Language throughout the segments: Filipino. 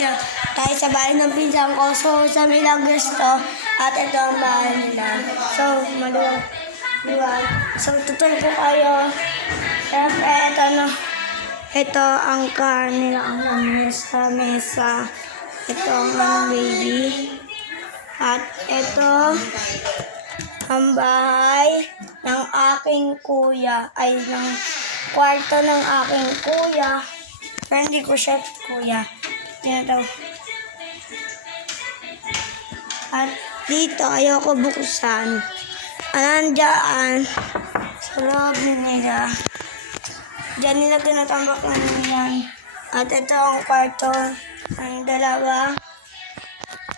nandito tayo sa bahay ng pinsan ko. So, sa Milagros to. At ito ang bahay nila. So, maluwag. So, tutul ko kayo. Siyempre, ito no. Ito ang car nila. Ang mesa. Ito ang baby. At ito ang bahay ng aking kuya. Ay, ng kwarto ng aking kuya. Pero hindi ko siya kuya. Yan ito. At dito, ayoko buksan. Andiyan sa loob nila. Diyan nila tinatambak na yan. At ito ang kwarto ng dalawa.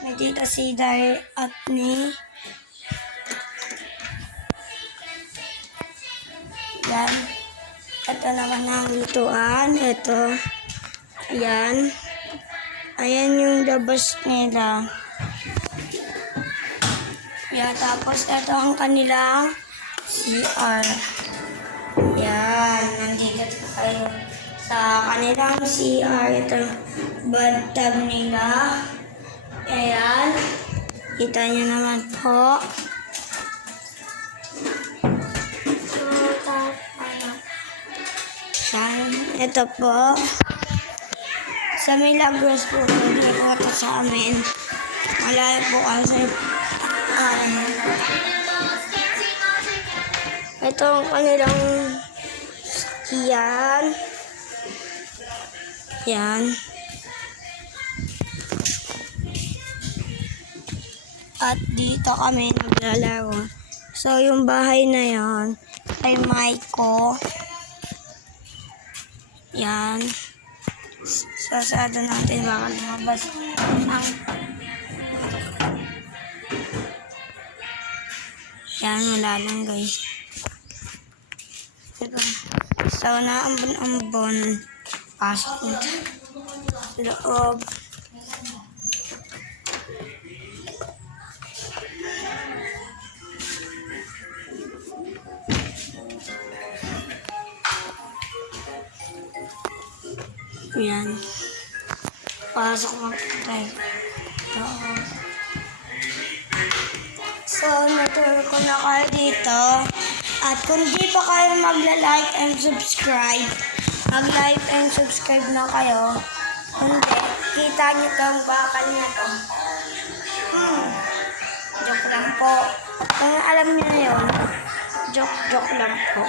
May tita si Dari at ni. Yan. Ito naman ang lutuan. Ito. Ayan. Ayan yung labas nila. Yan. Tapos ito ang kanilang CR. Yan. Nandito tayo sa kanilang CR. Ito bathtub nila. Ayan. Kita nyo naman po. Ito po. Sa Milagros po. Hindi po ito sa amin. Malayo po kasi. Ito ang kanilang sakyan. Yan. At dito kami naglalaro. So, yung bahay na yan ay Maiko. Yan. Sasada natin baka lumabas ang... Yan, wala lang guys. So, naambon-ambon. Pasok nito. Loob. Yan. Pasok mag-try. So, naturo ko na kayo dito. At kung di pa kayo magla-like and subscribe, mag-like and subscribe na kayo. Hindi, kita nyo itong bakal na to. Joke lang po. Kung alam nyo na yun, joke lang po.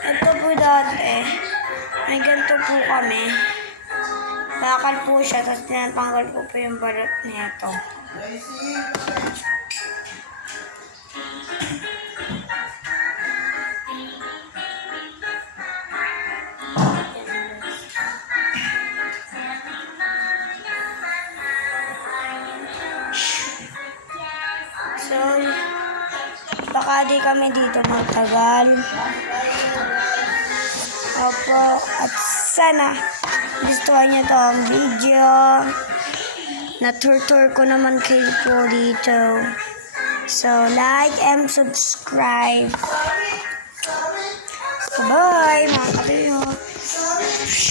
Ito po dati. May ganito po kami. Bakal po siya, tapos tinatanggal ko po yung balat nito. So, baka di kami dito magtagal. Opo, at sana gustuhan niyo to ang video. Natur-tour ko naman kayo po dito. So, like and subscribe. Bye, mga kapatid.